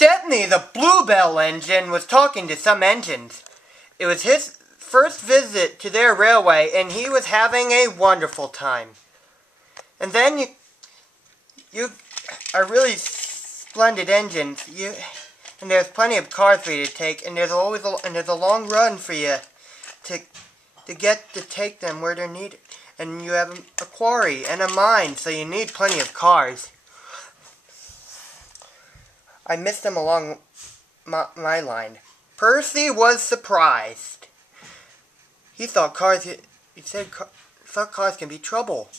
Stepney, the Bluebell engine, was talking to some engines. It was his first visit to their railway, and he was having a wonderful time. And then you are really splendid engines. And there's plenty of cars for you to take, and there's a long run for you to get to take them where they're needed. And you have a quarry and a mine, so you need plenty of cars. I missed them along my line. Percy was surprised. He thought cars can be trouble.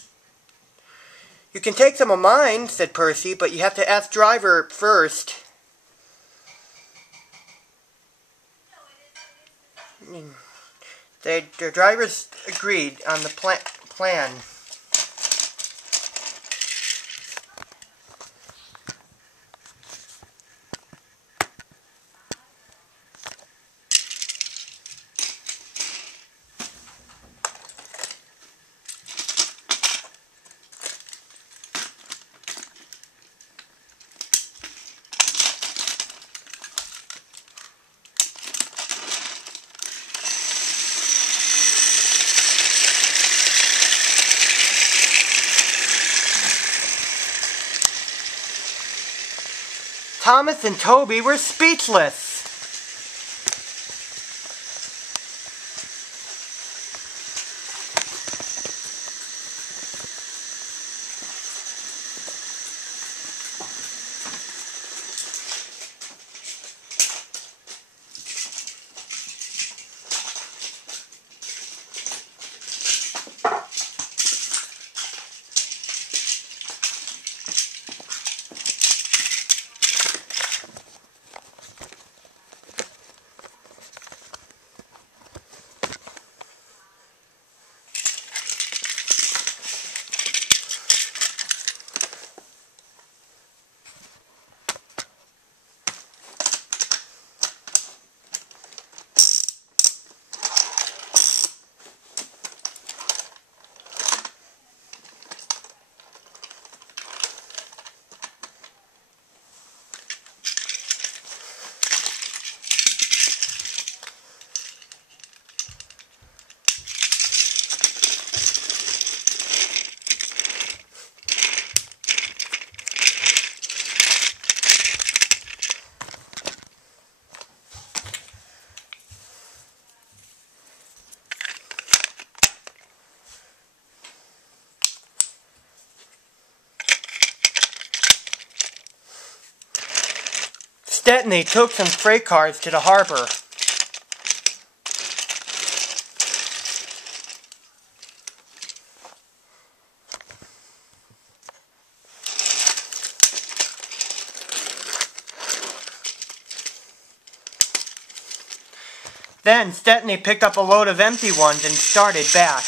You can take some of mine, said Percy, but you have to ask driver first. The drivers agreed on the plan. Thomas and Toby were speechless. Stepney took some freight cars to the harbor. Then Stepney picked up a load of empty ones and started back.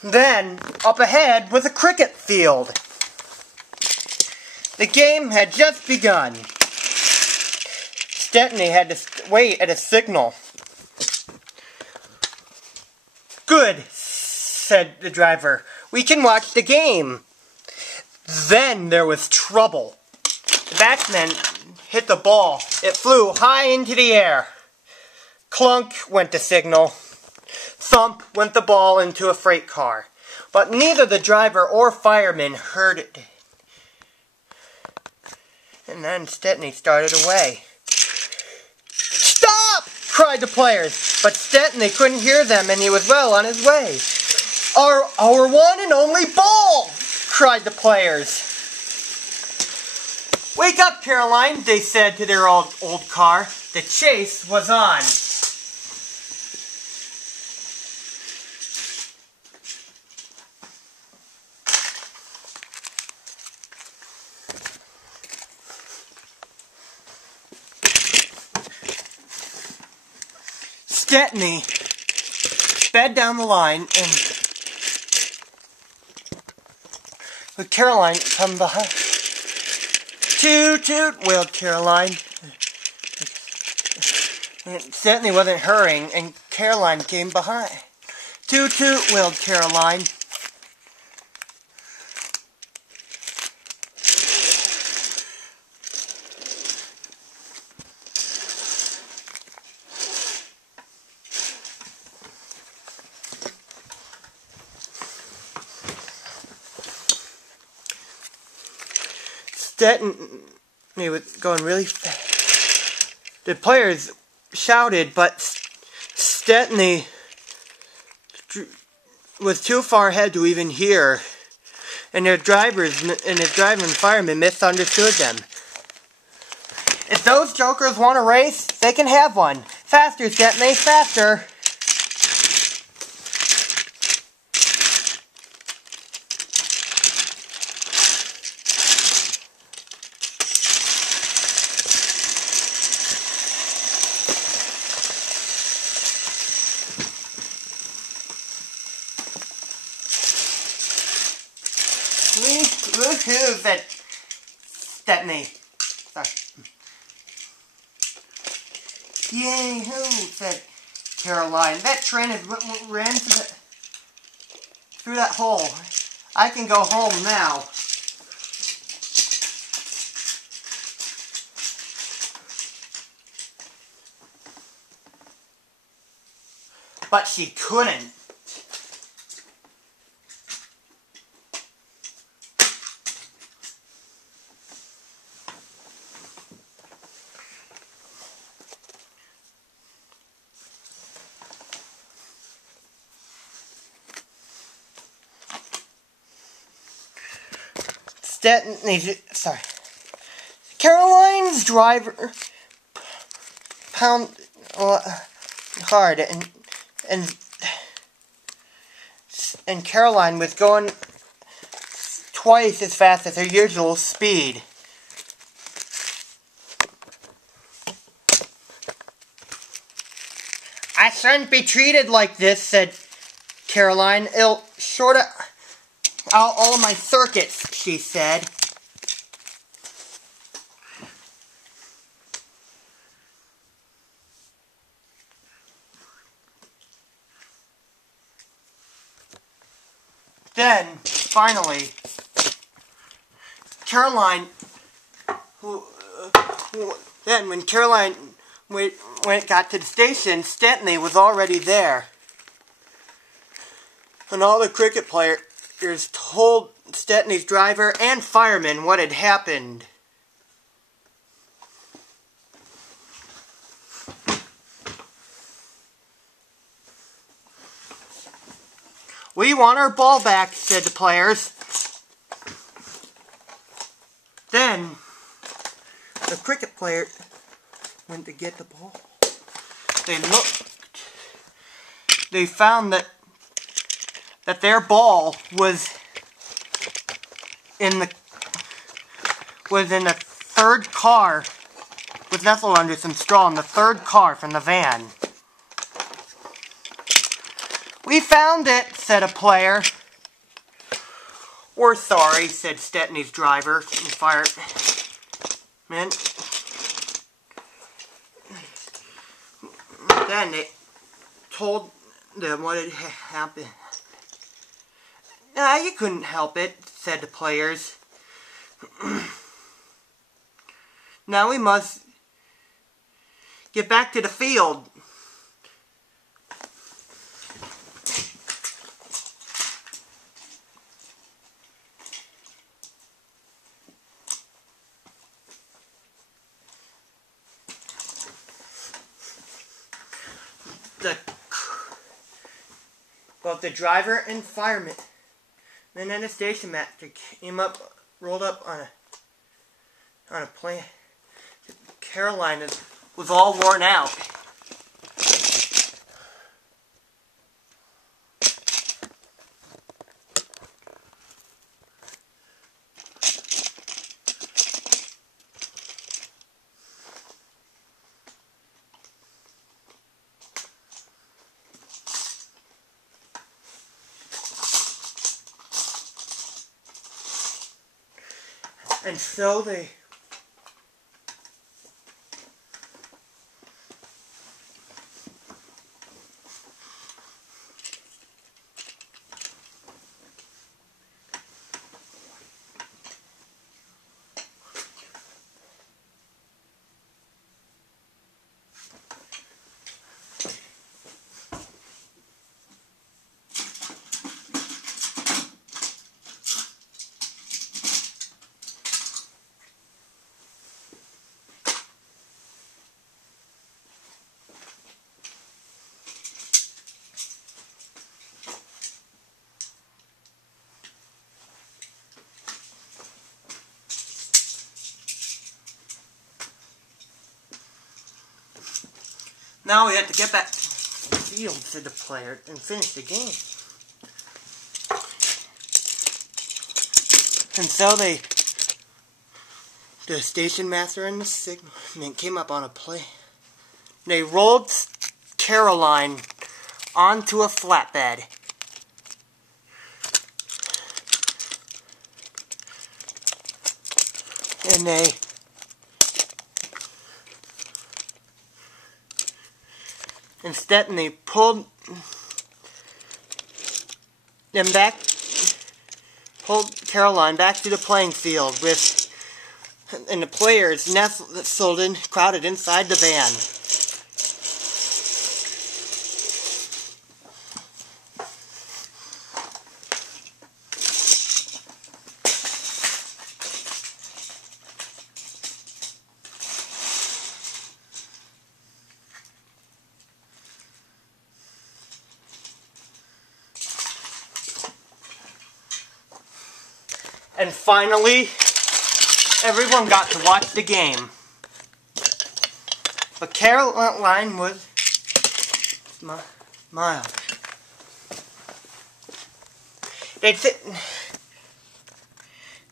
Then, up ahead was a cricket field. The game had just begun. Stepney had to wait at a signal. "Good," said the driver. "We can watch the game." Then there was trouble. The batsman hit the ball. It flew high into the air. Clunk went the signal. Thump went the ball into a freight car. But neither the driver or fireman heard it. And then Stepney started away. "Stop!" cried the players. But Stepney couldn't hear them, and he was well on his way. Our one and only ball!" cried the players. "Wake up, Caroline," they said to their old car. The chase was on. Stepney sped down the line, and with Caroline come behind. "Toot toot," wailed Caroline. Stepney wasn't hurrying, and Caroline came behind. "Toot toot," wailed Caroline. Stepney was going really fast. The players shouted, but Stepney was too far ahead to even hear, and their drivers and his driver and firemen misunderstood them. "If those jokers want a race, they can have one. Faster, Stepney, faster!" Woohoo, said Stepney. Sorry. "Yay, hoo," said Caroline. "That train has ran through that hole. I can go home now." But she couldn't. Caroline's driver pounded hard, and Caroline was going twice as fast as her usual speed. "I shouldn't be treated like this," said Caroline. "It'll short out all of my circuits," she said. Then, finally, Caroline, when Caroline got to the station, Stepney was already there. And all the cricket players told Stepney's driver and fireman what had happened. "We want our ball back," said the players. Then, the cricket player went to get the ball. They looked. They found that their ball was in the third car, was nestled under some straw in the third car from the van. "We found it," said a player. "We're sorry," said Stepney's driver and fireman. Then they told them what had happened. "You couldn't help it," said the players. Now we must get back to the field. Both the driver and fireman, and then the station master came up, rolled up on a plane. Caroline was all worn out. And so they now we have to get back to the field to the player and finish the game. And so the station master and the signalman came up on a plane. They rolled Caroline onto a flatbed. And Stepney pulled Caroline back to the playing field and the players nestled in, crowded inside the van. And finally, everyone got to watch the game. But Caroline was mild. They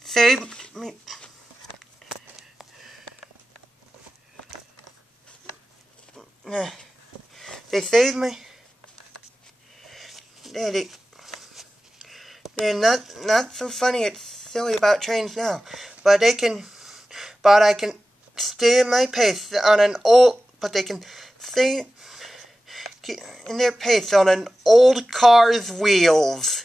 saved me. They saved me. They're not so funny. It's silly about trains now, but I can stay in my pace on an old. But they can stay in their pace on an old car's wheels.